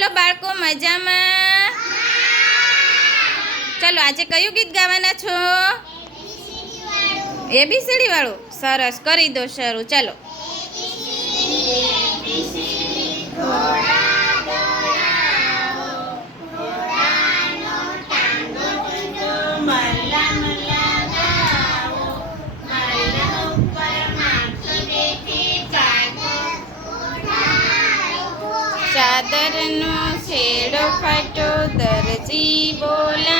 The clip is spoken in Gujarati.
બોલો બાળકો મજામાં? ચલો આજે કયું ગીત ગાવાના છો? એબીસીડી વાળું. સરસ, કરી દો શરૂ. ચલો. ચાદરનો છેડો ફાટ્યો, દરજી બોલા